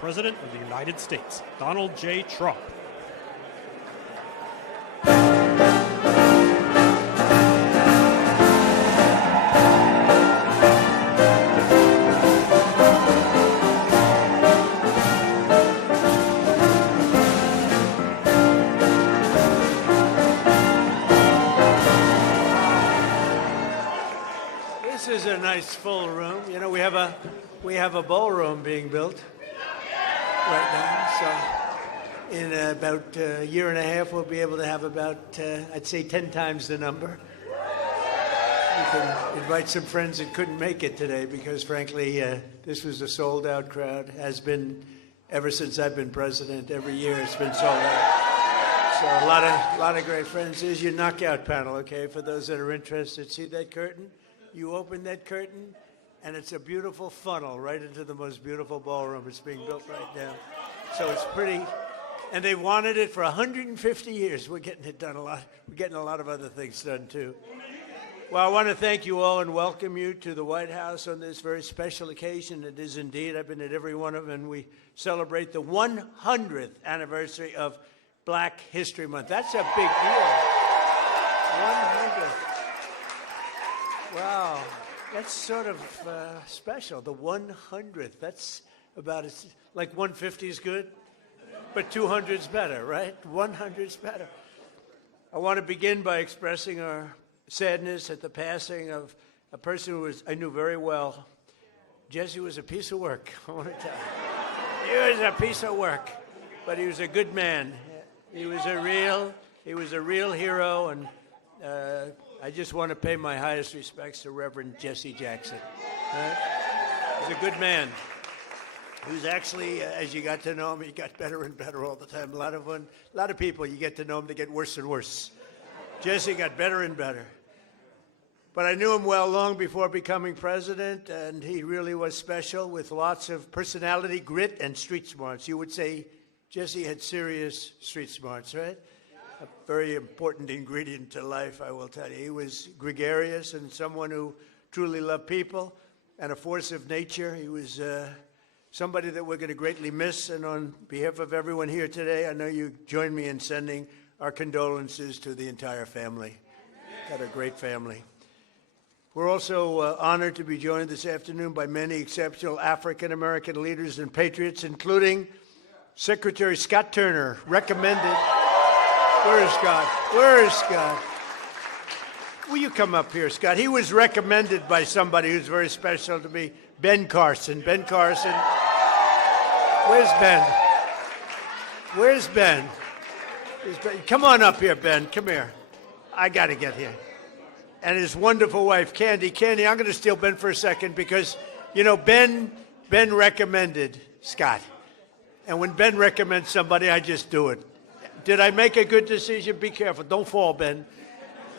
President of the United States, Donald J. Trump. This is a nice full room. You know, we have a ballroom being built right now. So in about a year and a half, we'll be able to have about, I'd say, 10 times the number. You can invite some friends that couldn't make it today because, frankly, this was a sold-out crowd. Has been ever since I've been president. Every year it's been sold out. So a lot of great friends. Here's your knockout panel, okay, for those that are interested. See that curtain? You open that curtain, and it's a beautiful funnel right into the most beautiful ballroom. It's being built right now. So it's pretty, and they wanted it for 150 years. We're getting it done a lot. We're getting a lot of other things done, too. Well, I want to thank you all and welcome you to the White House on this very special occasion. It is indeed. I've been at every one of them, and we celebrate the 100th anniversary of Black History Month. That's a big deal. 100th. Wow, that's sort of special, the 100th. That's about as, like 150 is good, but 200 is better, right? 100 is better. I want to begin by expressing our sadness at the passing of a person who I knew very well. Jesse was a piece of work, I want to tell you. He was a piece of work, but he was a good man. He was a real hero, and I just want to pay my highest respects to Reverend Jesse Jackson. He's a good man. He was actually, as you got to know him, he got better and better all the time. A lot of people, you get to know him, they get worse and worse. Jesse got better and better. But I knew him well long before becoming president, and he really was special with lots of personality, grit, and street smarts. You would say Jesse had serious street smarts, right? A very important ingredient to life, I will tell you. He was gregarious and someone who truly loved people and a force of nature. He was somebody that we're going to greatly miss. And on behalf of everyone here today, I know you join me in sending our condolences to the entire family. Got a great family. We're also honored to be joined this afternoon by many exceptional African-American leaders and patriots, including Secretary Scott Turner, recommended. Where is Scott? Where is Scott? Will you come up here, Scott? He was recommended by somebody who's very special to me, Ben Carson. Ben Carson. Where's Ben? Where's Ben? Come on up here, Ben. Come here. I got to get here. And his wonderful wife, Candy. Candy, I'm going to steal Ben for a second because, you know, Ben recommended Scott. And when Ben recommends somebody, I just do it. Did I make a good decision? Be careful. Don't fall, Ben.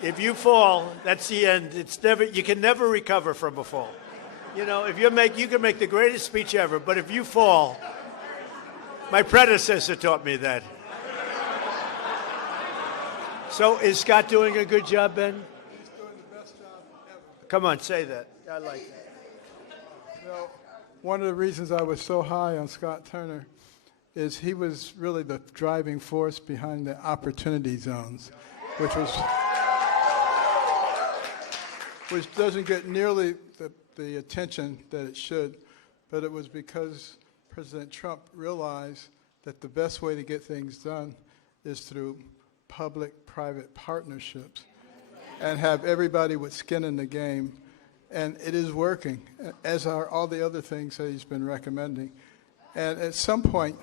If you fall, that's the end. You can never recover from a fall. You know, you can make the greatest speech ever, but if you fall, my predecessor taught me that. So is Scott doing a good job, Ben? He's doing the best job ever. Come on, say that. I like that. Well, one of the reasons I was so high on Scott Turner is he was really the driving force behind the opportunity zones, which doesn't get nearly the attention that it should, but it was because President Trump realized that the best way to get things done is through public-private partnerships and have everybody with skin in the game, and it is working, as are all the other things that he's been recommending. And at some point,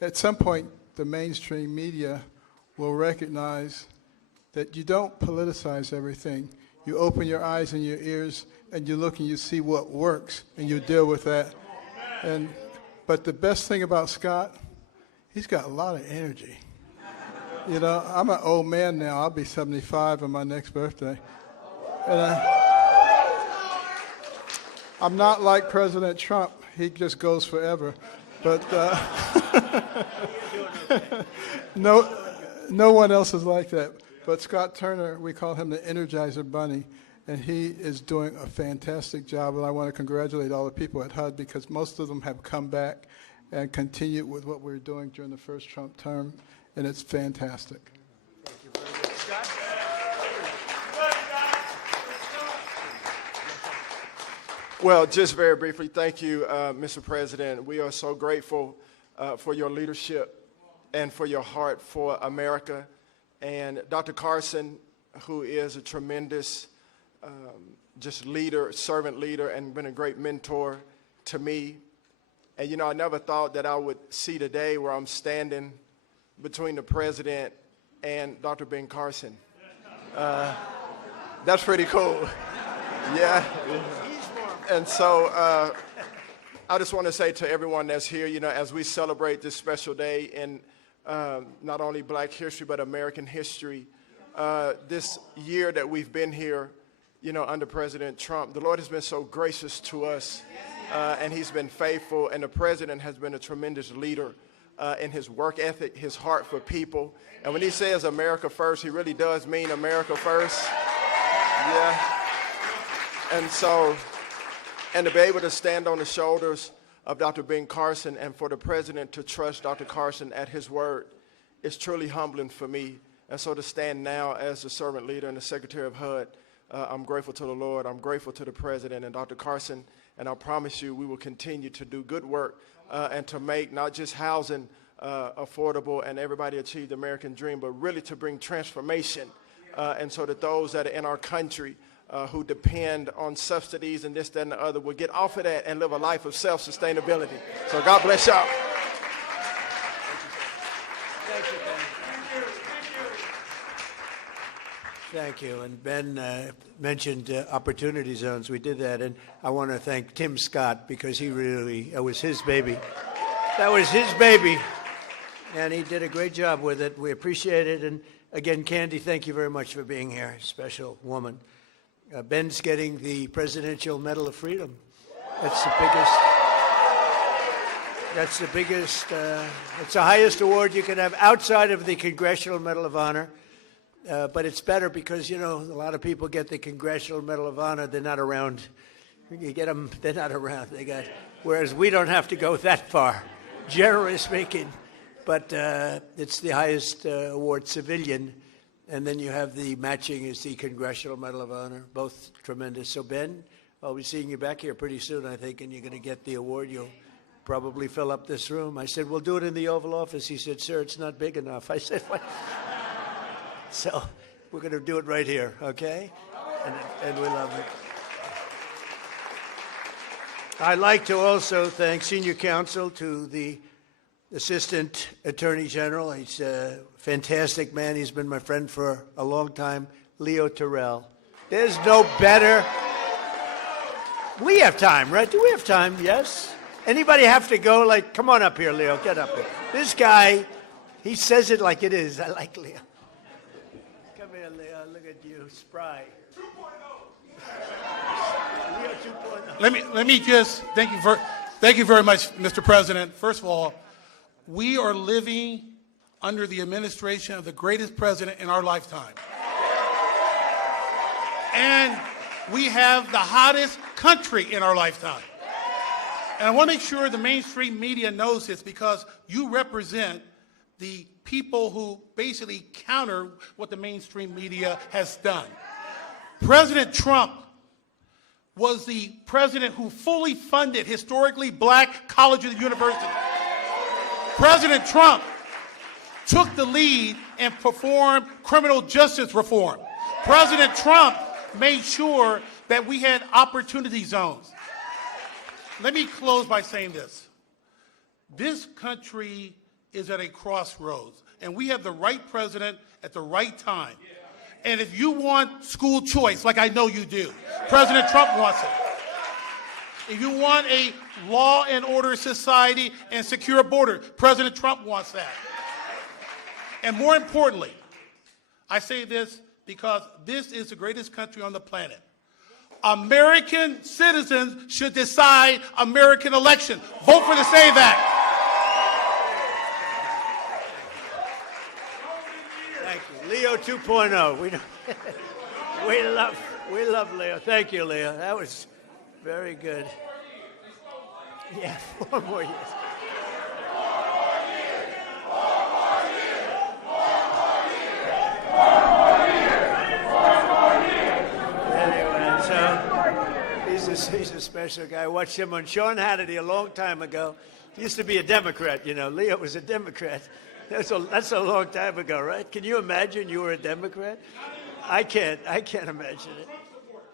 the mainstream media will recognize that you don't politicize everything. You open your eyes and your ears, and you look and you see what works, and you deal with that. But the best thing about Scott, he's got a lot of energy. You know, I'm an old man now. I'll be 75 on my next birthday. And I'm not like President Trump. He just goes forever. But no one else is like that. But Scott Turner, we call him the Energizer Bunny, and he is doing a fantastic job. And I want to congratulate all the people at HUD because most of them have come back and continue with what we were doing during the first Trump term, and it's fantastic. Well, just very briefly, thank you, Mr. President. We are so grateful for your leadership and for your heart for America. And Dr. Carson, who is a tremendous just leader, servant leader, and been a great mentor to me. And, you know, I never thought that I would see today where I'm standing between the president and Dr. Ben Carson. That's pretty cool. Yeah. And so I just want to say to everyone that's here, you know, as we celebrate this special day in not only Black history, but American history, this year that we've been here, you know, under President Trump, the Lord has been so gracious to us, and he's been faithful, and the president has been a tremendous leader in his work ethic, his heart for people. And when he says America first, he really does mean America first. Yeah. And so, and to be able to stand on the shoulders of Dr. Ben Carson and for the president to trust Dr. Carson at his word is truly humbling for me. And so to stand now as the servant leader and the Secretary of HUD, I'm grateful to the Lord. I'm grateful to the president and Dr. Carson. And I promise you we will continue to do good work and to make not just housing affordable and everybody achieve the American dream, but really to bring transformation. And so that those that are in our country who depend on subsidies and this, that, and the other will get off of that and live a life of self-sustainability. So God bless y'all. Thank you, Ben. Thank you. And Ben mentioned opportunity zones. We did that. And I want to thank Tim Scott because he really, it was his baby. That was his baby. And he did a great job with it. We appreciate it. And again, Candy, thank you very much for being here. Special woman. Ben's getting the Presidential Medal of Freedom. That's the biggest, it's the highest award you can have outside of the Congressional Medal of Honor. But it's better because, you know, a lot of people get the Congressional Medal of Honor. They're not around. You get them, they're not around. Whereas we don't have to go that far, generally speaking. But it's the highest award, civilian. And then you have the matching is the Congressional Medal of Honor, both tremendous. So, Ben, I'll be seeing you back here pretty soon, I think, and you're going to get the award. You'll probably fill up this room. I said, we'll do it in the Oval Office. He said, sir, it's not big enough. I said, what? So we're going to do it right here, okay? And we love it. I'd like to also thank Senior Counsel to the Assistant Attorney General. He's a fantastic man. He's been my friend for a long time, Leo Terrell. There's no better. We have time, right? Do we have time? Yes? Anybody have to go? Like, come on up here, Leo. Get up here. This guy, he says it like it is. I like Leo. Come here, Leo. Look at you. Spry. 2.0. Leo 2.0. Let me just thank you very much, Mr. President. First of all, we are living under the administration of the greatest president in our lifetime. And we have the hottest country in our lifetime. And I want to make sure the mainstream media knows this because you represent the people who basically counter what the mainstream media has done. President Trump was the president who fully funded historically black colleges and universities. President Trump took the lead and performed criminal justice reform. President Trump made sure that we had opportunity zones. Let me close by saying this. This country is at a crossroads, and we have the right president at the right time. And if you want school choice, like I know you do, President Trump wants it. If you want a law and order society and secure border, President Trump wants that. And more importantly, I say this because this is the greatest country on the planet. American citizens should decide American election. Vote for the SAVE Act. Thank you. Leo 2.0. We love Leo. Thank you, Leo. That was very good. Yeah, 4 more years. a special guy. I watched him on Sean Hannity a long time ago. He used to be a Democrat, you know. Leo was a Democrat. That's a long time ago, right? Can you imagine you were a Democrat? I can't imagine it.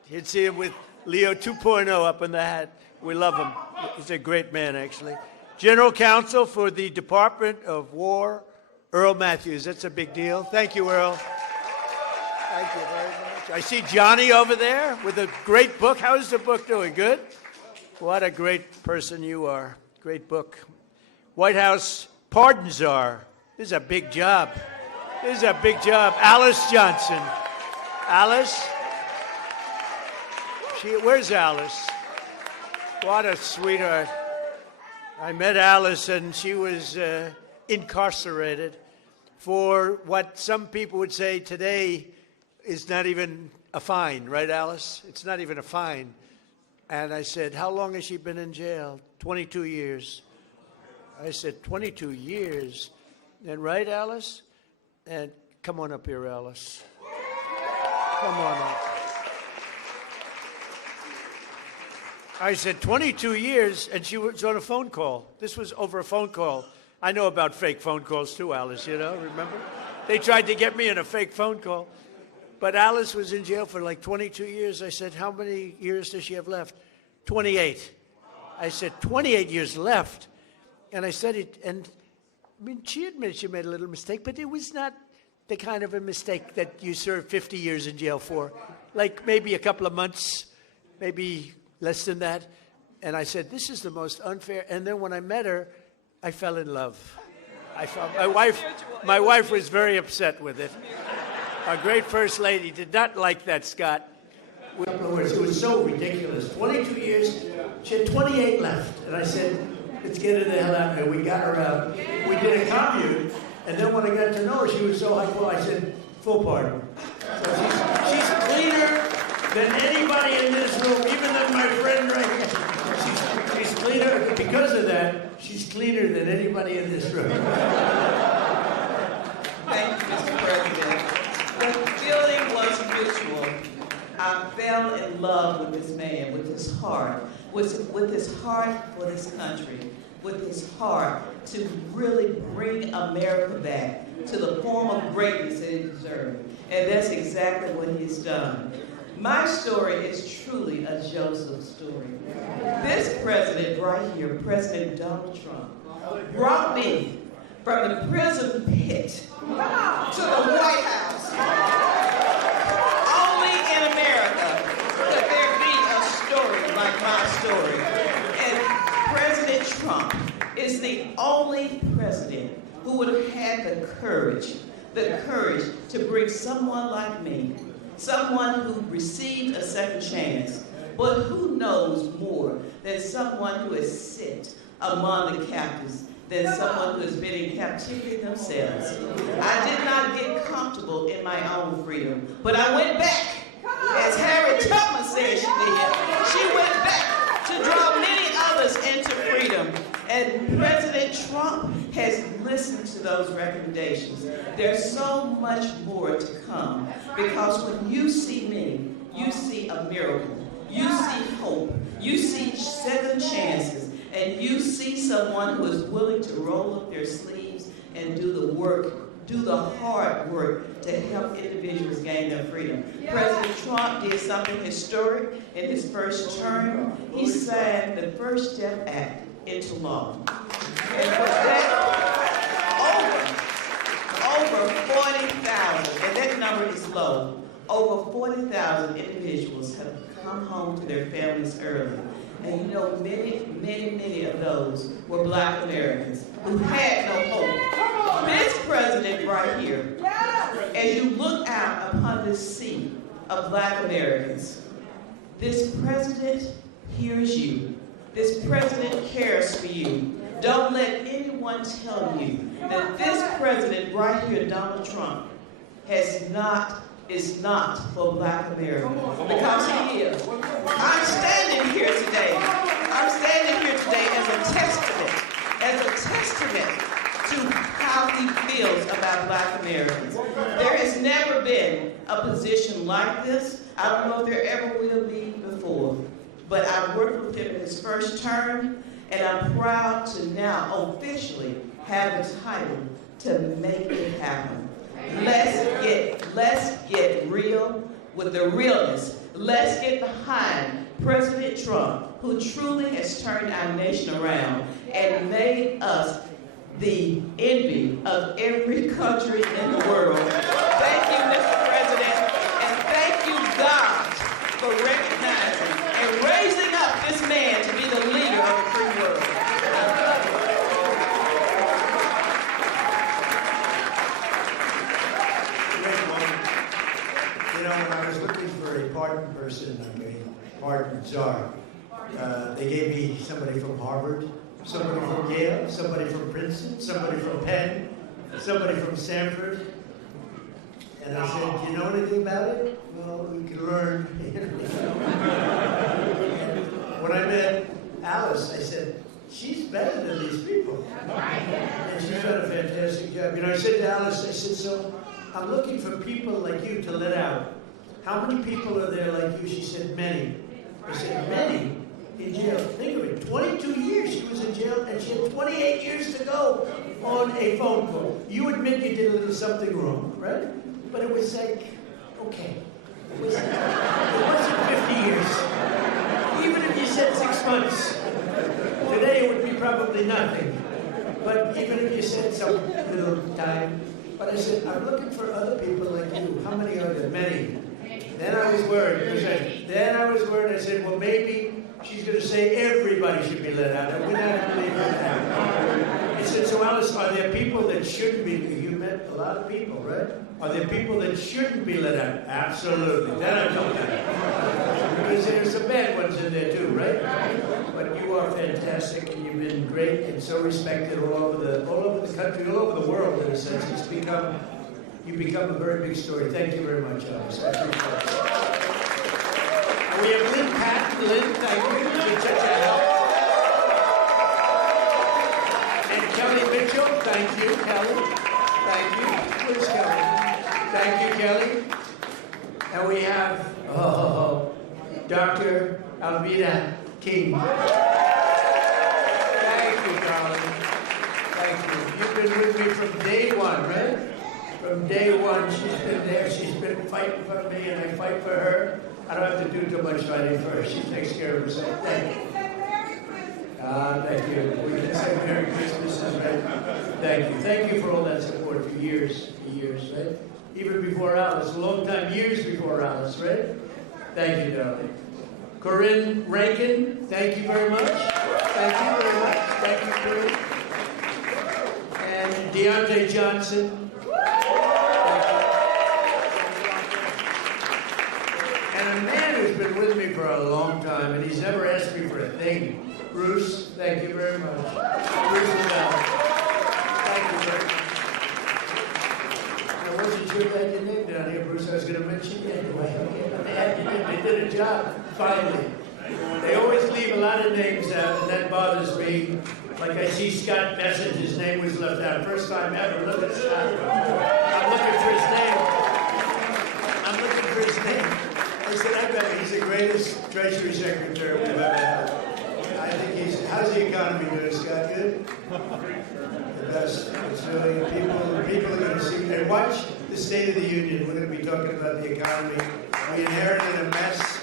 You'd see him with Leo 2.0 up in the hat. We love him. He's a great man, actually. General Counsel for the Department of War, Earl Matthews. That's a big deal. Thank you, Earl. Thank you very much. I see Johnny over there with a great book. How is the book doing? Good? What a great person you are. Great book. White House Pardon Czar. This is a big job. This is a big job. Alice Johnson. Alice? Where's Alice? What a sweetheart. I met Alice, and she was incarcerated for what some people would say today is not even a fine, right, Alice? It's not even a fine. And I said, how long has she been in jail? 22 years. I said, 22 years. And right, Alice? And come on up here, Alice. Come on up. I said, 22 years, and she was on a phone call. This was over a phone call. I know about fake phone calls too, Alice, you know, remember? They tried to get me in a fake phone call. But Alice was in jail for like 22 years. I said, how many years does she have left? 28. I said, 28 years left. And I said it, and I mean, she admitted she made a little mistake, but it was not the kind of a mistake that you serve 50 years in jail for. Like maybe a couple of months, maybe less than that. And I said, this is the most unfair. And then when I met her, I fell in love. My wife was very upset with it. Our great First Lady did not like that, Scott. It was so ridiculous. 22 years, she had 28 left. And I said, let's get her the hell out of here. We got her out. We did a commune. And then when I got to know her, she was so high quality. I said, full pardon. So she's cleaner than anybody in this room, even than my friend right here. She's cleaner. Because of that, she's cleaner than anybody in this room. Thank you, Mr. President. The feeling was mutual. I fell in love with this man, with his heart, with his heart for this country, with his heart to really bring America back to the form of greatness that it deserved. And that's exactly what he's done. My story is truly a Joseph story. This president right here, President Donald Trump, brought me from the prison pit to the White House. Only in America could there be a story like my story. And President Trump is the only president who would have had the courage to bring someone like me, someone who received a second chance, but who knows more than someone who has sit among the captives, than someone who has been in captivity themselves. I did not get comfortable in my own freedom, but I went back, as Harriet Tubman said she did. She went back to draw many others into freedom. And President Trump has listened to those recommendations. There's so much more to come, because when you see me, you see a miracle. You see hope. You see second chances. And you see someone who is willing to roll up their sleeves and do the work, do the hard work to help individuals gain their freedom. President Trump did something historic in his first term. He signed the First Step Act into law. And with that, over 40,000, and that number is low, over 40,000 individuals have come home to their families early. And you know, many of those were Black Americans who had no hope. This president right here, as you look out upon this sea of Black Americans, this president hears you. This president cares for you. Don't let anyone tell you that this president right here, Donald Trump, is not for Black America, because he is. I'm standing here today as a testament to how he feels about Black Americans. There has never been a position like this. I don't know if there ever will be before. but I worked with him in his first term, and I'm proud to now officially have the title to make it happen. Let's get real with the realness. Let's get behind President Trump, who truly has turned our nation around and made us the envy of every country in the world. Thank you, Mr. President, and thank you, God, for recognizing and raising up this man to be the leader of the free world. You know, when I was looking for a pardon person, like a pardon czar, they gave me somebody from Harvard, somebody from Yale, somebody from Princeton, somebody from Penn, somebody from Stanford. And I said, do you know anything about it? Well, we can learn. When I met Alice, I said, she's better than these people. And she's done a fantastic job. You know, I said to Alice, I said, so I'm looking for people like you to let out. How many people are there like you? She said, many. I said, many? In jail. Think of it, 22 years she was in jail, and she had 28 years to go on a phone call. You admit you did a little something wrong, right? But it was like, okay. It wasn't 50 years. Even if you said 6 months, today it would be probably nothing. But even if you said some little time. But I said, I'm looking for other people like you. How many are there? Many. Then I was worried. I said, well, maybe she's going to say everybody should be let out. And we're not going to leave her out. I said, so Alice, are there people that shouldn't be? You met a lot of people, right? Are there people that shouldn't be let out? Absolutely. Then I told her. Because there's some bad ones in there too, right? But you are fantastic, and you've been great and so respected all over the country, all over the world in a sense. You've become a very big story. Thank you very much, Alice. I appreciate it. We have Lynn Patton. Lynn, thank you. You're such a help. And Kelly Mitchell, thank you, Kelly. Thank you. Where's Kelly? Thank you, Kelly. And we have Dr. Alveda King. Thank you, darling. Thank you. You've been with me from day one, right? From day one, she's been there. She's been fighting for me, and I fight for her. I don't have to do too much fighting for her. She takes care of herself. Thank you. Thank you. We can say Merry Christmas, right? Thank you. Thank you for all that support for years, right? Even before Alice, a long time, years before Alice, right? Thank you, darling. Corinne Rankin, thank you very much. Thank you very much. Thank you, Corinne. And Deontay Johnson. And a man who's been with me for a long time, and he's never asked me for a thing. Bruce, thank you very much. Bruce and Bell. Thank you very much. I wasn't sure if I had your name down here, Bruce. I was going to mention you anyway. They did a job, finally. They always leave a lot of names out, and that bothers me. Like I see Scott Bessent, his name was left out. First time ever. Look at Scott. I'm looking for his name. I said, I bet he's the greatest Treasury Secretary we've ever had. I think how's the economy doing, Scott? Good? The best. It's really, people are going to see, and watch the State of the Union. We're going to be talking about the economy. We inherited a mess,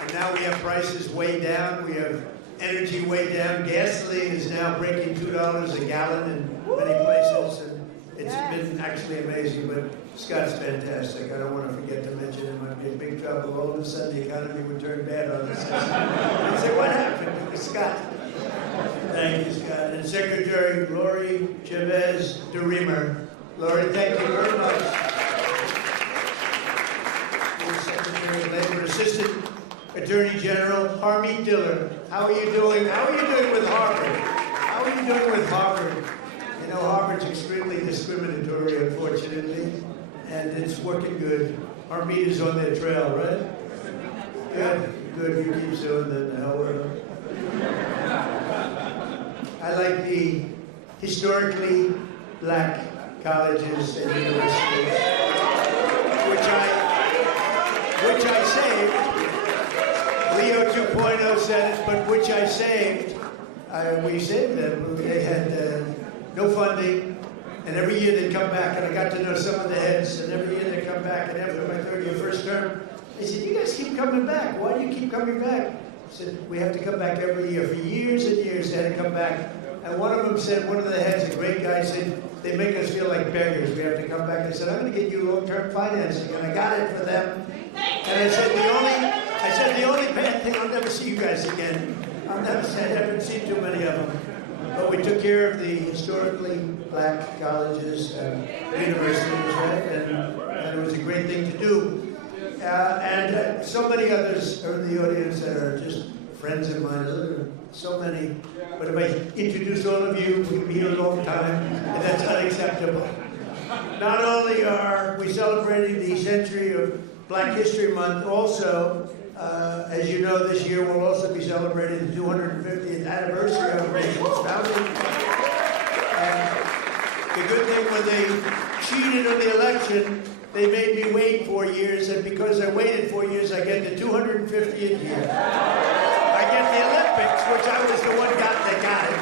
and now we have prices way down. We have energy way down. Gasoline is now breaking $2 a gallon in many places, and it's been actually amazing, but Scott's fantastic. I don't want to forget to mention him. I'd be in big trouble. All of a sudden, the economy would turn bad on us. I'd say, what happened to Scott? Thank you, Scott. And Secretary Lori Chavez DeRemer. Lori, thank you very much. Secretary of Labor, Assistant Attorney General Harmeet Dillard. How are you doing? How are you doing with Harvard? How are you doing with Harvard? You know, Harvard's extremely discriminatory, unfortunately, and it's working good. Harmeet is on their trail, right? Good. You keep doing that now. I like the historically black colleges and universities, which I saved Leo 2.0 said it, but which I saved. We saved them. They had no funding, and every year they'd come back, and I got to know some of the heads, and every year they'd come back, and after my third year, first term, they said, you guys keep coming back. Why do you keep coming back? I said, we have to come back every year. For years and years, they had to come back. And one of them said, one of the heads, a great guy, said, they make us feel like beggars. We have to come back. I said, I'm going to get you long-term financing, and I got it for them. And I said, the only bad thing, I'll never see you guys again. I haven't seen too many of them. But we took care of the historically black colleges and universities, right? And it was a great thing to do. And so many others are in the audience that are just friends of mine. So many. But if I introduce all of you, we'll be here a long time, and that's unacceptable. Not only are we celebrating the century of Black History Month, also, as you know, this year we'll also be celebrating the 250th anniversary of the nation's founding. The good thing, when they cheated on the election, they made me wait 4 years, and because I waited 4 years, I get the 250th year. I get the Olympics, which I was the one that got it,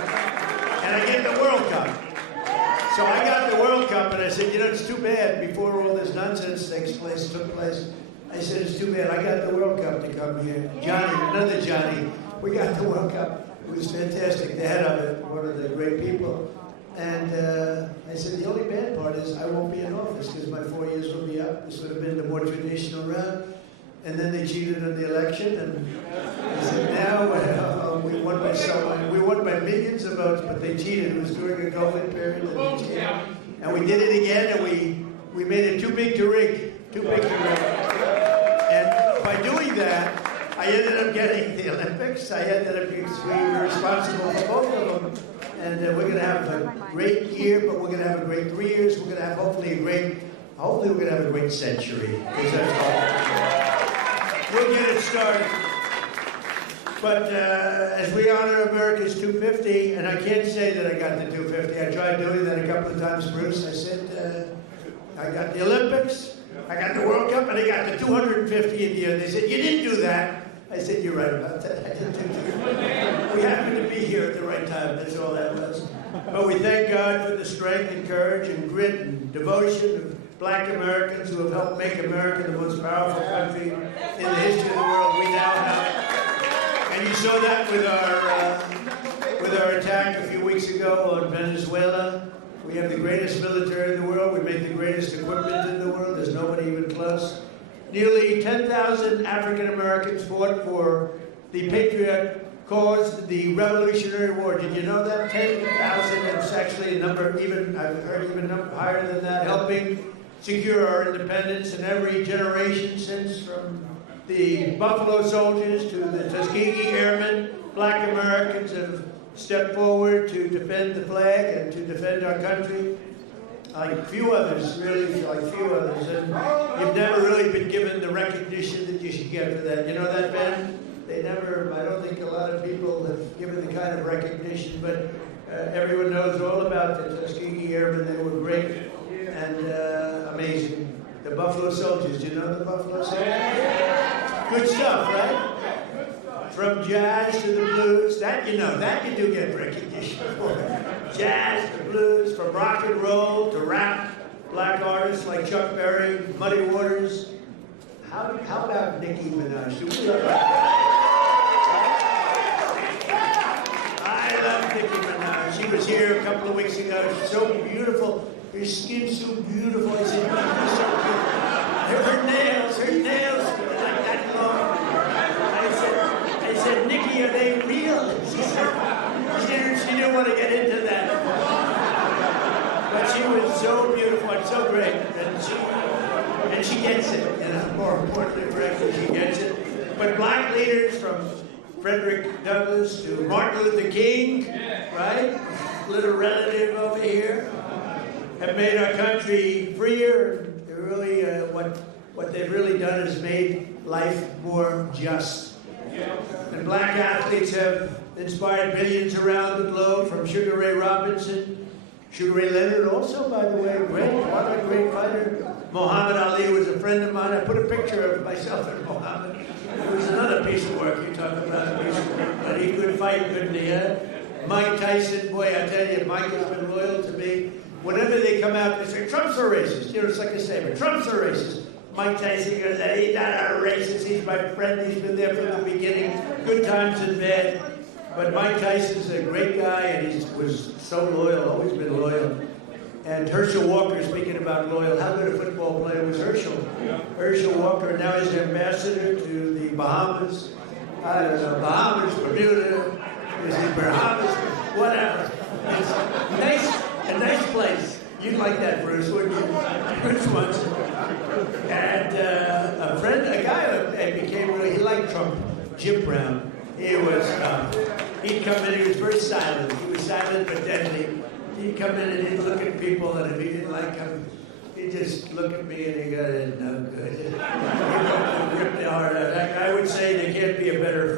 and I get the World Cup. So I got the World Cup, and I said, it's too bad. Before all this nonsense took place, I said, it's too bad. I got the World Cup to come here. Johnny, another Johnny, we got the World Cup. It was fantastic. The head of it, one of the great people. And I said, the only bad part is I won't be in office because my 4 years will be up. This would have been the more traditional route. And then they cheated on the election, and I said, now we won by someone. We won by millions of votes, but they cheated. It was during a COVID period, and they cheated. And we did it again, and we made it too big to rig. Too big to rig. And by doing that, I ended up getting the Olympics. I ended up being responsible for both of them. And we're going to have a great year, but we're going to have a great 3 years. We're going to have hopefully we're going to have a great century. Because that's all. We'll get it started. But as we honor America's 250, and I can't say that I got the 250. I tried doing that a couple of times, Bruce. I said, I got the Olympics, I got the World Cup, and I got the 250th year. They said, you didn't do that. I said, you're right about that. I didn't do that. We happened to be here at the right time. That's all that was. But we thank God for the strength and courage and grit and devotion of Black Americans who have helped make America the most powerful country in the history of the world we now have. And you saw that with our attack a few weeks ago on Venezuela. We have the greatest military in the world. We make the greatest equipment in the world. There's nobody even close. Nearly 10,000 African Americans fought for the patriot cause, the Revolutionary War. Did you know that? 10,000. It's actually a number I've heard even higher than that, helping secure our independence in every generation since, from the Buffalo Soldiers to the Tuskegee Airmen. Black Americans have stepped forward to defend the flag and to defend our country. Like few others, really, like few others. And you've never really been given the recognition that you should get for that. You know that, Ben? I don't think a lot of people have given the kind of recognition, but everyone knows all about the Tuskegee Airmen. They were great and amazing. The Buffalo Soldiers, do you know the Buffalo Soldiers? Good stuff, right? From jazz to the blues, that you do get recognition for. Jazz to blues, from rock and roll to rap, black artists like Chuck Berry, Muddy Waters. How about Nicki Minaj? I love Nicki Minaj. She was here a couple of weeks ago. She's so beautiful. Her skin's so beautiful. I said, you're so beautiful. Her nails are like that long. I said, Nikki, are they real? She said, she didn't want to get into that. But she was so beautiful and so great. And she gets it. More importantly, correctly, she gets it. But black leaders from Frederick Douglass to Martin Luther King, right? Little relative over here, have made our country freer. They're really, what they've really done is made life more just. And black athletes have inspired billions around the globe, from Sugar Ray Robinson, Sugar Ray Leonard also, by the way, what a great fighter. Muhammad Ali was a friend of mine. I put a picture of myself and Muhammad. It was another piece of work. You talk about a piece of work. But he could fight, couldn't he? Mike Tyson, boy, I tell you, Mike has been loyal to me. Whenever they come out, they say, Trump's a racist. You know, it's like a statement. Trump's a racist. Mike Tyson goes, he's not a racist. He's my friend. He's been there from the beginning. Good times and bad. But Mike Tyson's a great guy, and he was so loyal, always been loyal. And Herschel Walker, speaking about loyal, how good a football player was Herschel? Herschel Walker, now he's the ambassador to the Bahamas. I don't know, Bahamas, Bermuda, is it Bahamas, whatever. It's a nice place. You'd like that, Bruce, wouldn't you? Bruce wants it. And a guy that became really, he liked Trump, Jim Brown. He was, he'd come in, he was very silent. He was silent but deadly. He'd come in and he'd look at people, and if he didn't like him, he'd just look at me and he'd go, no good. He'd rip the heart out. I would say there can't be a greater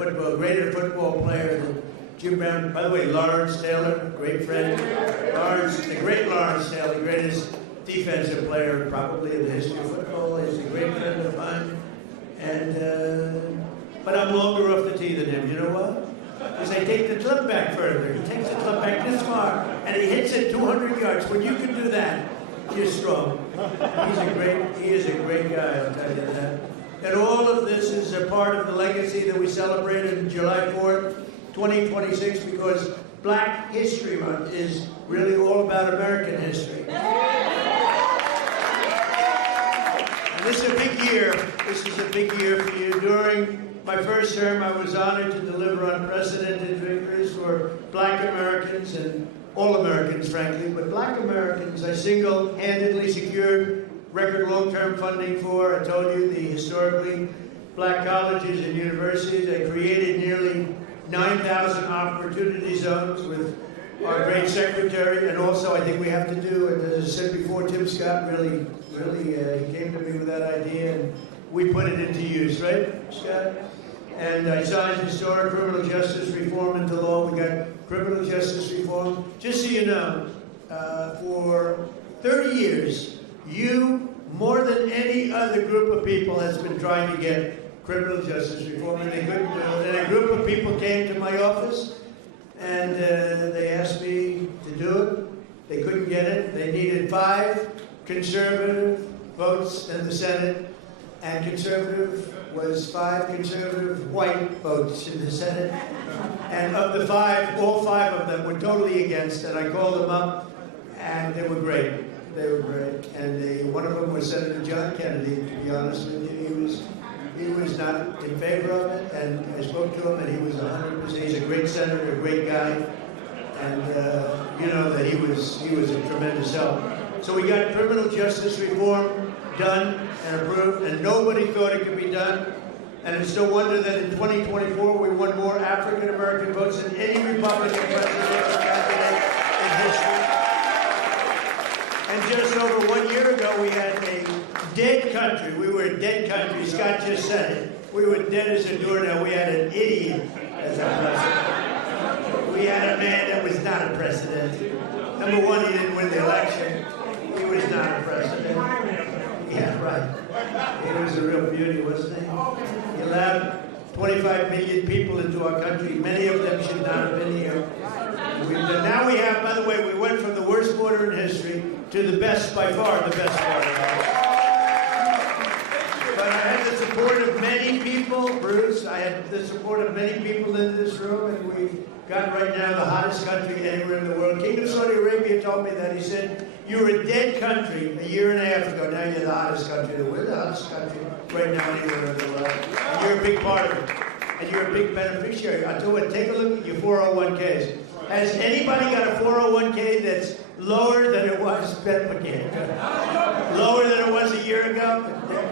football player than Jim Brown. By the way, Lawrence Taylor, great friend. The great Lawrence Taylor, the greatest defensive player probably in the history of football. He's a great friend of mine. And, but I'm longer off the tee than him. You know what? Because I take the club back further. He takes the club back this far, and he hits it 200 yards. When you can do that, you're strong. He is a great guy, I'll tell you that. And all of this is a part of the legacy that we celebrated on July 4th, 2026, because Black History Month is really all about American history. And this is a big year. This is a big year for you. During my first term, I was honored to deliver unprecedented victories for Black Americans and all Americans, frankly, but Black Americans I single-handedly secured record long-term funding for. I told you, the historically Black colleges and universities. I created nearly 9,000 opportunity zones with our great secretary, and also I think we have to do, as I said before, Tim Scott really he came to me with that idea, and we put it into use, right, Scott? And I signed historic criminal justice reform into law. We got criminal justice reform. Just so you know, for 30 years, you, more than any other group of people, has been trying to get criminal justice reform, and they couldn't do it. And a group of people came to my office, and they asked me to do it. They couldn't get it. They needed 5 conservative votes in the Senate, and conservative was 5 conservative white votes in the Senate. And of the 5, all 5 of them were totally against, and I called them up, and they were great. They were great. And one of them was Senator John Kennedy, to be honest with you. He was not in favor of it, and I spoke to him, and he was 100%. He's a great senator, a great guy, and you know that he was a tremendous help. So we got criminal justice reform done and approved, and nobody thought it could be done. And it's no wonder that in 2024 we won more African American votes than any Republican presidential candidate in history. And just over 1 year ago, we had a dead country. We were a dead country. Scott just said it. We were dead as a doornail. We had an idiot as our president. We had a man that was not a president. Number one, he didn't win the election. He was not a president. Yeah, right. He was a real beauty, wasn't he? He allowed 25 million people into our country. Many of them should not have been here. Now we have, by the way, we went from the worst border in history to the best, by far, the best border. But I had the support of many people, Bruce. I had the support of many people in this room, and we got right now the hottest country anywhere in the world. King of Saudi Arabia told me that. He said, you were a dead country a year and a half ago. Now you're the hottest country. We're the hottest country right now anywhere in the world. And you're a big part of it. And you're a big beneficiary. I tell you what, take a look at your 401ks. Has anybody got a 401k that's lower than it was? Lower than it was a year ago?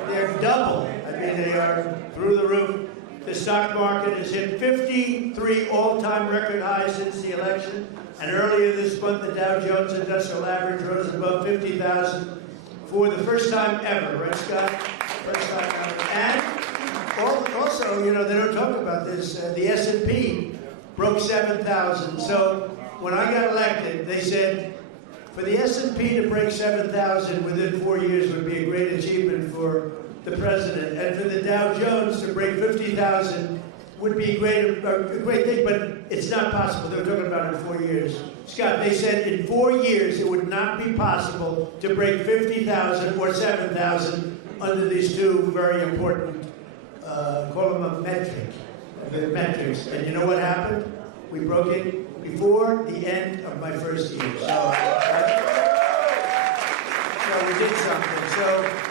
They're double. I mean, they are through the roof. The stock market has hit 53 all-time record highs since the election. And earlier this month, the Dow Jones Industrial Average rose above 50,000 for the first time ever. Right, Scott? First time ever. And also, you know, they don't talk about this. The S&P broke 7,000. So when I got elected, they said, For the S&P to break 7,000 within 4 years would be a great achievement for the president. And for the Dow Jones to break 50,000 would be a great thing, but it's not possible. They're talking about in 4 years. Scott, they said in 4 years it would not be possible to break 50,000 or 7,000 under these two very important, call them a metrics. And you know what happened? We broke it before the end of my first year. So we did something. So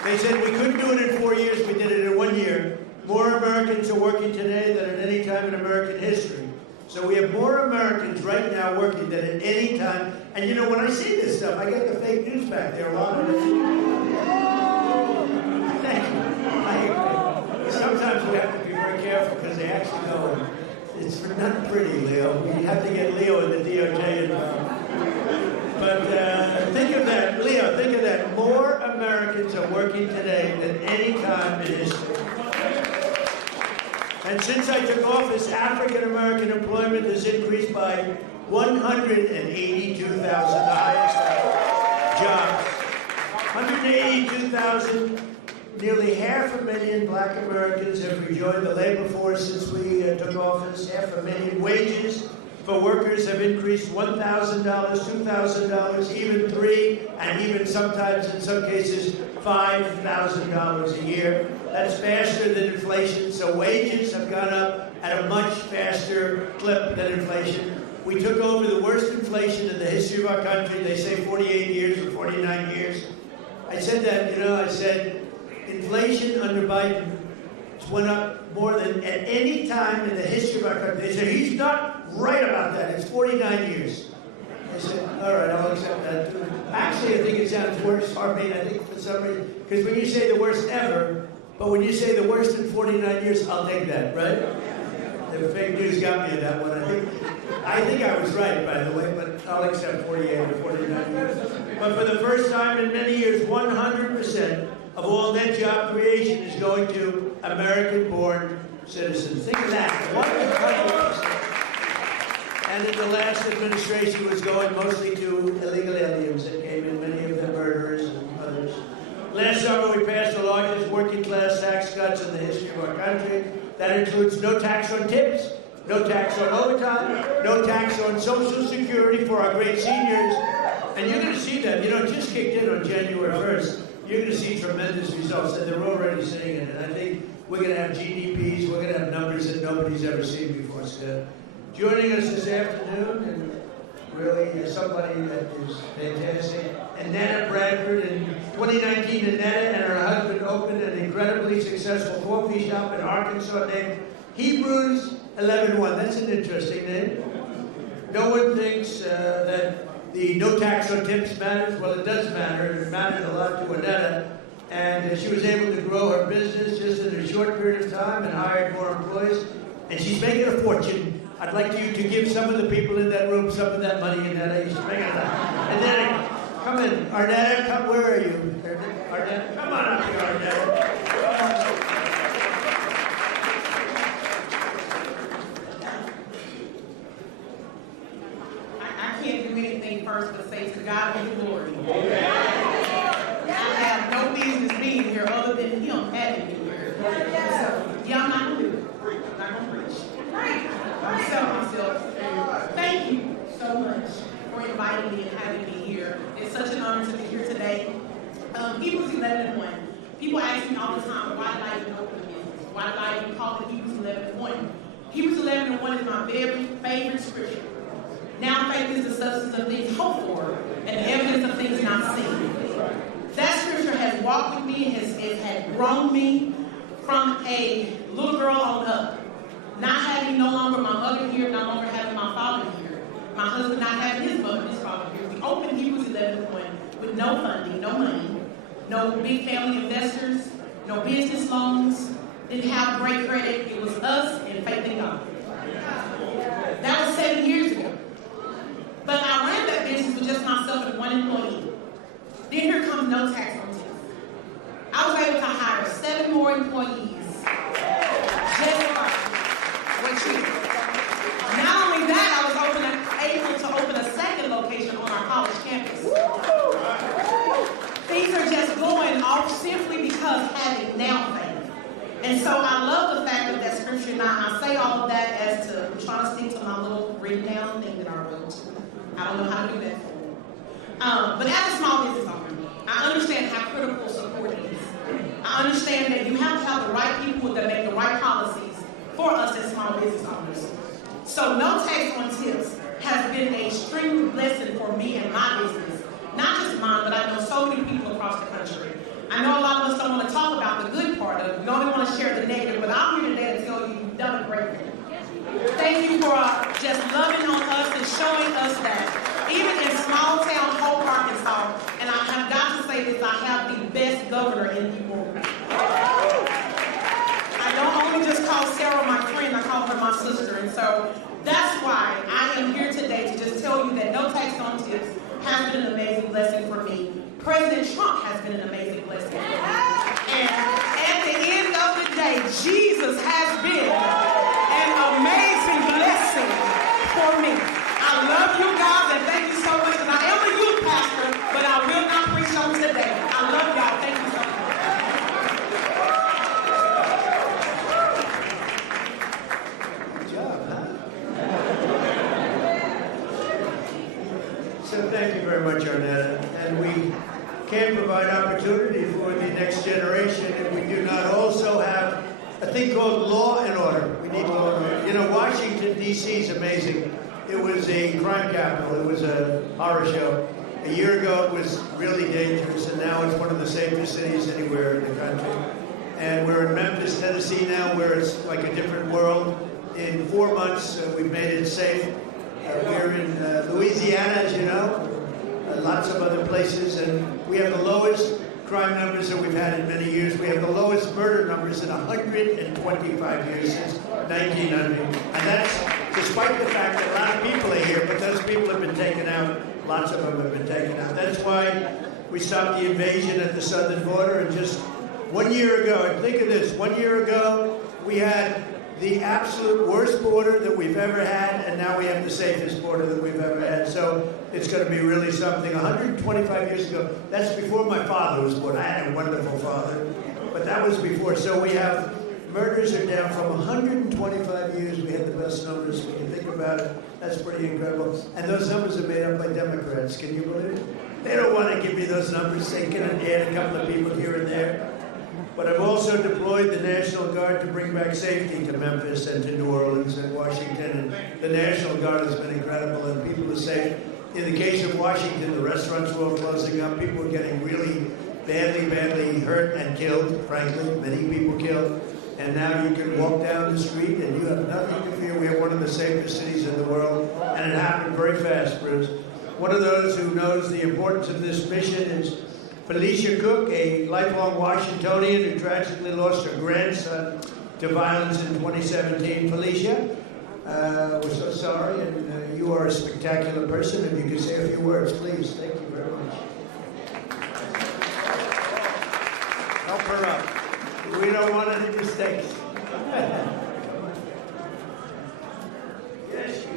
they said we couldn't do it in 4 years. We did it in 1 year. More Americans are working today than at any time in American history. So we have more Americans right now working than at any time. And you know, when I see this stuff, I get the fake news back there a lot of it. Thank you. I agree. Sometimes we have to be very careful because they actually know it's not pretty, Leo. We have to get Leo in the DOJ involved. But think of that, Leo, think of that. More Americans are working today than any time in history. And since I took office, African-American employment has increased by 182,000, the highest jobs. 182,000, nearly 500,000 black Americans have rejoined the labor force since we took office. 500,000 wages for workers have increased $1,000, $2,000, even $3,000, and even sometimes, in some cases, $5,000 a year. That's faster than inflation, so wages have gone up at a much faster clip than inflation. We took over the worst inflation in the history of our country. They say 48 years or 49 years. I said that, I said, inflation under Biden went up more than at any time in the history of our country. They said, he's not right about that. It's 49 years. I said, all right, I'll accept that. Actually, I think it sounds worse. I think for some reason, because when you say the worst ever, but when you say the worst in 49 years, I'll take that, right? The fake news got me in that one. I think I was right, by the way, but I'll accept 48 or 49 years. But for the first time in many years, 100% of all net job creation is going to American-born citizens. Think of that, 100%. And in the last administration, it was going mostly to illegal aliens that came in, many of them murderers and others. Last summer, we passed the largest working-class tax cuts in the history of our country. That includes no tax on tips, no tax on overtime, no tax on Social Security for our great seniors. And you're going to see that. It just kicked in on January 1st. You're going to see tremendous results, and they're already seeing it. And I think we're going to have GDPs, we're going to have numbers that nobody's ever seen before, Scott. Joining us this afternoon, and really somebody that is fantastic, Annetta Bradford. In 2019, Annetta and her husband opened an incredibly successful coffee shop in Arkansas named Hebrews 11-1. That's an interesting name. No one thinks that the no tax on tips matters. Well, it does matter. It matters a lot to Annetta. And she was able to grow her business just in a short period of time and hired more employees. And she's making a fortune. I'd like you to give some of the people in that room some of that money, Annetta. She's making it up. Annetta, come in. Arnetta, where are you? Arnetta, come on up here, Arnetta. I can't do anything first but say to God be the glory. I have no business being here other than Him having me here. So, yeah, I'm not going to do it. I'm not going to preach. Myself. Thank you so much for inviting me and having me here. It's such an honor to be here today. Hebrews 11:1. People ask me all the time, why did I even open a business? Why did I even call it Hebrews 11:1? Hebrews 11:1 is my very favorite scripture. Now faith is the substance of things hoped for and the evidence of things not seen. That scripture has walked with me, has grown me from a little girl on up. Not having no longer my mother here, no longer having my father here. My husband not having his mother and his father here. We opened Hebrews 11:1 with no funding, no money, no big family investors, no business loans, didn't have great credit. It was us and faith in God. That was 7 years ago. But I ran that business with just myself and one employee. Then here comes no tax on tips. I was able to hire 7 more employees. Just not only that, I was able to open a second location on our college campus. And so I love the fact of that scripture. Now, I say all of that as to, I'm trying to stick to my little written down thing that I wrote. I don't know how to do that. But as a small business owner, I understand how critical support is. I understand that you have to have the right people that make the right policies for us as small business owners. So No Tax on Tips has been an extreme blessing for me and my business. Not just mine, but I know so many people across the country. I know a lot of us don't want to talk about the good part of it. We only want to share the negative, but I'm here today to tell you you've done a great thing. Thank you for just loving on us and showing us that even in small town Hope, Arkansas, and I have got to say this, I have the best governor in the world. I don't only just call Sarah my friend, I call her my sister. And so that's why I am here today to just tell you that No Tax on Tips has been an amazing blessing for me. President Trump has been an amazing blessing for me. And at the end of the day, Jesus has been an amazing blessing for me. I love you guys and thank you so much. And I am a youth pastor, but I will not preach on today. I love y'all. Thank you so much. Good job, huh? So thank you very much, Arnetta. And we can provide opportunity for the next generation if we do not also have a thing called law and order. We need law and order. You know, Washington, D.C. is amazing. It was a crime capital. It was a horror show. A year ago, it was really dangerous, and now it's one of the safest cities anywhere in the country. And we're in Memphis, Tennessee now, where it's like a different world. In 4 months, we've made it safe. We're in Louisiana, as you know, lots of other places, and we have the lowest crime numbers that we've had in many years. We have the lowest murder numbers in 125 years since 1900. And that's despite the fact that a lot of people are here, but those people have been taken out. Lots of them have been taken out. That's why we stopped the invasion at the southern border. And just 1 year ago, and think of this, 1 year ago, we had the absolute worst border that we've ever had, and now we have the safest border that we've ever had. So it's going to be really something. 125 years ago, that's before my father was born. I had a wonderful father, but that was before. So we have, murders are down from 125 years. We had the best numbers. When you think about it, that's pretty incredible. And those numbers are made up by Democrats. Can you believe it? They don't want to give me those numbers. They can add a couple of people here and there. But I've also deployed the National Guard to bring back safety to Memphis and to New Orleans and Washington. And the National Guard has been incredible, and people are safe. In the case of Washington, the restaurants were all closing up. People were getting really badly hurt and killed, frankly. Many people killed. And now you can walk down the street and you have nothing to fear. We have one of the safest cities in the world. And it happened very fast, Bruce. One of those who knows the importance of this mission is Felicia Cook, a lifelong Washingtonian who tragically lost her grandson to violence in 2017. Felicia, we're so sorry, and you are a spectacular person. If you could say a few words, please. Thank you very much. Help her up. We don't want any mistakes. Yes, you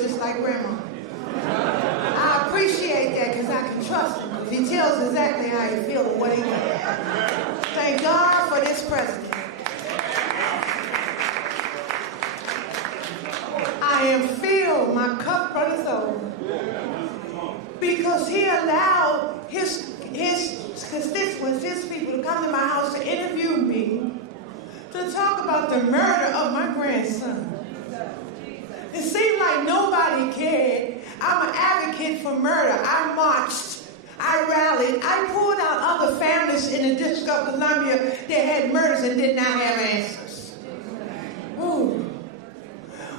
just like Grandma. I appreciate that because I can trust him because he tells exactly how he feels and what he wants. Thank God for this president. I am filled, my cup runneth over. Because he allowed his constituents, his people to come to my house to interview me to talk about the murder of my grandson. It seemed like nobody cared. I'm an advocate for murder. I marched. I rallied. I pulled out other families in the District of Columbia that had murders and did not have answers. Ooh.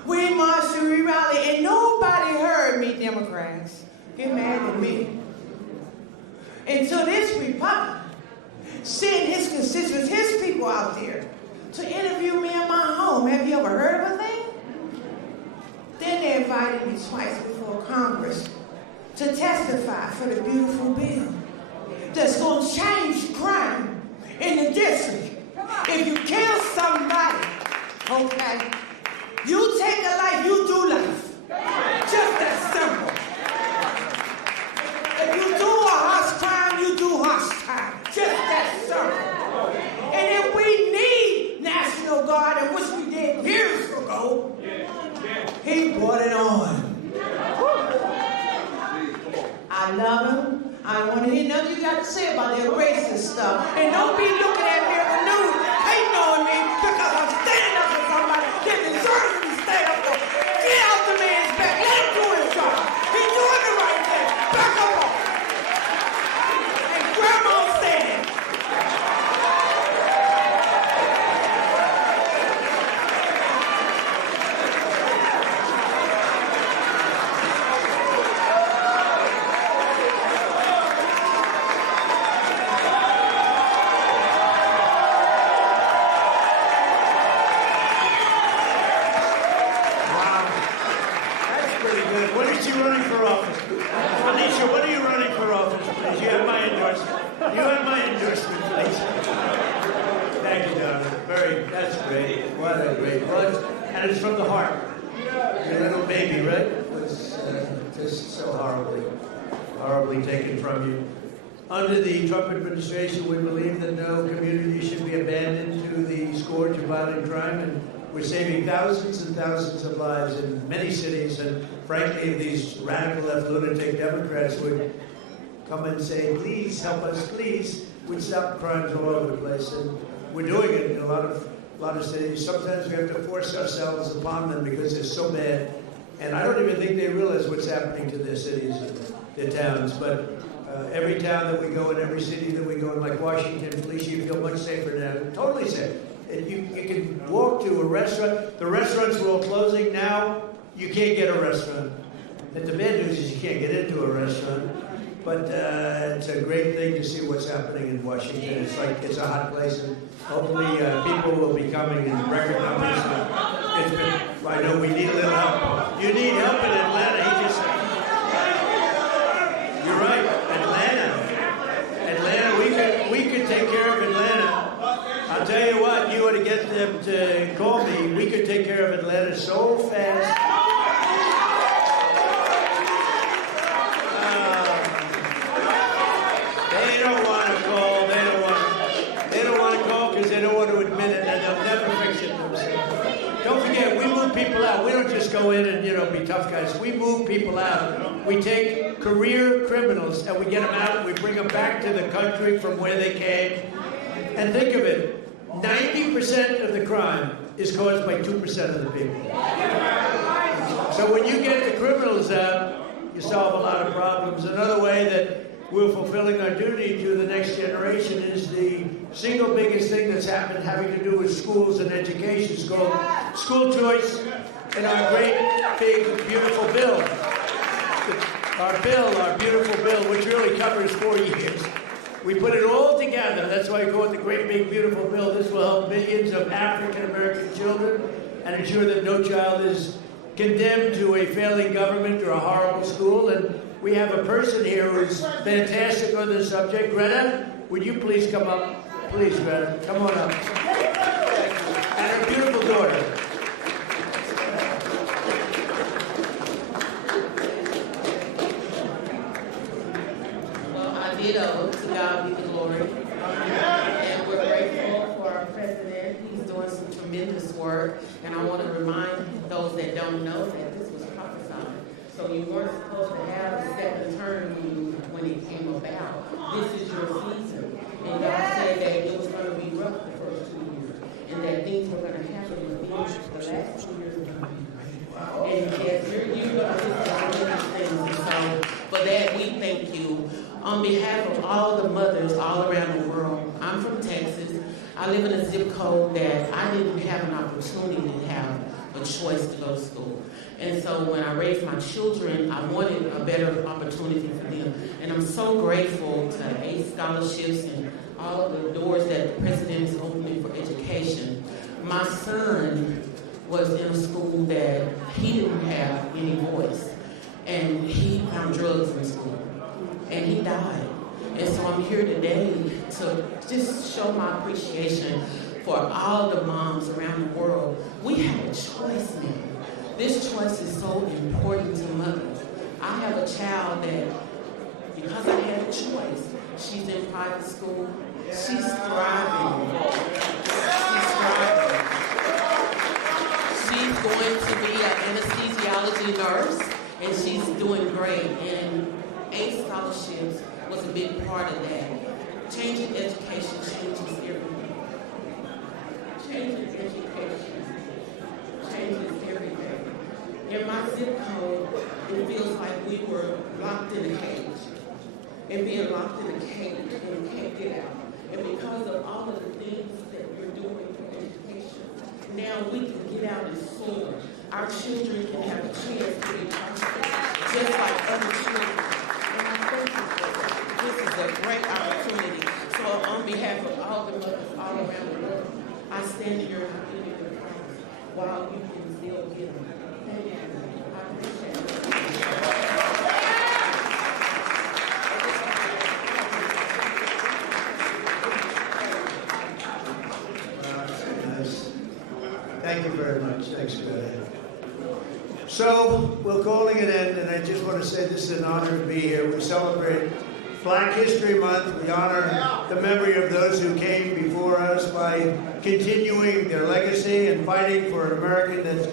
We marched and we rallied, and nobody heard me, Democrats. Get mad at me. Until this Republican sent his constituents, his people out there to interview me in my home. Have you ever heard of a thing? Then they invited me twice before Congress to testify for the beautiful bill that's going to change crime in the district. If you kill somebody, okay, You take a life, you do life. Just that simple. If you do a harsh time, you do harsh time. Just that simple. And if we need National Guard, and which we did years ago, he brought it on. I love him. I don't want to hear nothing you got to say about that racist stuff. And don't be looking at me on the news hating on me because I'm standing up for somebody that deserves to be stand up for. Get out the man's back. Let him do his job. He's doing the right thing. Back up off. And Grandma said it. When is she running for office? Felicia, when are you running for office, please? You have my endorsement. You have my endorsement, Felicia. Thank you, darling. That's great. What a great one. And it's from the heart. Your little baby, right? Was just so horribly taken from you. Under the Trump administration, we believe that no community should be abandoned to the scourge of violent crime, and we're saving thousands and thousands of lives in many cities. And frankly, if these radical left lunatic Democrats would come and say, please help us, please, we'd stop crimes all over the place. And we're doing it in a lot of cities. Sometimes we have to force ourselves upon them because they're so bad. And I don't even think they realize what's happening to their cities and their towns. But every town that we go in, every city that we go in, like Washington, Felicia, you feel much safer now. Totally safe. You can walk to a restaurant. The restaurants were all closing. Now you can't get a restaurant. And the bad news is you can't get into a restaurant. But it's a great thing to see what's happening in Washington. It's a hot place, and hopefully people will be coming in record numbers. I know we need a little help. You need help in Atlanta. He just said. You're right, Atlanta. We could take care of Atlanta. I'll tell you what, you ought to get them to call me. We could take care of Atlanta so fast. They don't want to call. They don't want to call because they don't want to admit it, and they'll never fix it themselves. Don't forget, we move people out. We don't just go in and be tough guys. We move people out. We take career criminals and we get them out. And we bring them back to the country from where they came. And think of it. 90% of the crime is caused by 2% of the people. So when you get the criminals out, you solve a lot of problems. Another way that we're fulfilling our duty to the next generation is the single biggest thing that's happened having to do with schools and education. It's called school choice, and our great, big, beautiful bill. Our beautiful bill, which really covers 4 years. We put it all together. That's why I call it the great, big, beautiful bill. This will help millions of African-American children and ensure that no child is condemned to a failing government or a horrible school. And we have a person here who's fantastic on this subject. Greta, would you please come up? Please, Greta, come on up. And her beautiful daughter. To God be the glory. And we're grateful for our president. He's doing some tremendous work. And I want to remind those that don't know that this was prophesied. So you weren't supposed to have a second term when it came about. This is your season. And God said that it was going to be rough the first 2 years. And that things were going to happen with the last 2 years. And yes, you're going to see things. And so for that, we thank you. On behalf of all the mothers all around the world, I'm from Texas. I live in a zip code that I didn't have an opportunity to have a choice to go to school. And so when I raised my children, I wanted a better opportunity for them. And I'm so grateful to ACE scholarships and all of the doors that the president is opening for education. My son was in a school that he didn't have any voice. And he found drugs in school. And he died. And so I'm here today to just show my appreciation for all the moms around the world. We have a choice now. This choice is so important to mothers. I have a child that, because I had a choice, she's in private school. She's thriving. She's thriving. She's going to be an anesthesiology nurse, and she's doing great. And ACE scholarships was a big part of that. Changing education changes everything. Changing education changes everything. In my zip code, it feels like we were locked in a cage. And being locked in a cage and we can't get out. And because of all of the things that we're doing for education, now we can get out and soar. Our children can have a chance to be prosperous, just like other children. And I think this is a great opportunity. So on behalf of all the mothers all around the world, I stand here and I give you the promise while you can still get them. Thank you. I appreciate it. Thank you very much. Thanks for that. So we're calling it in, and I just want to say this is an honor to be here. We celebrate Black History Month. We honor the memory of those who came before us by continuing their legacy and fighting for an America that's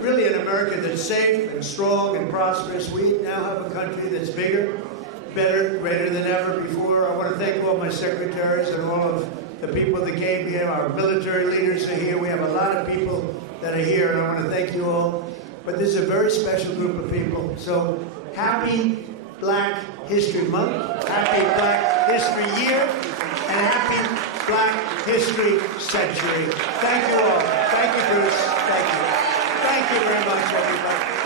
really an America that's safe and strong and prosperous. We now have a country that's bigger, better, greater than ever before. I want to thank all my secretaries and all of the people that came here. Our military leaders are here. We have a lot of people that are here, and I want to thank you all. But this is a very special group of people. So happy Black History Month, happy Black History Year, and happy Black History Century. Thank you all. Thank you, Bruce. Thank you. Thank you very much, everybody.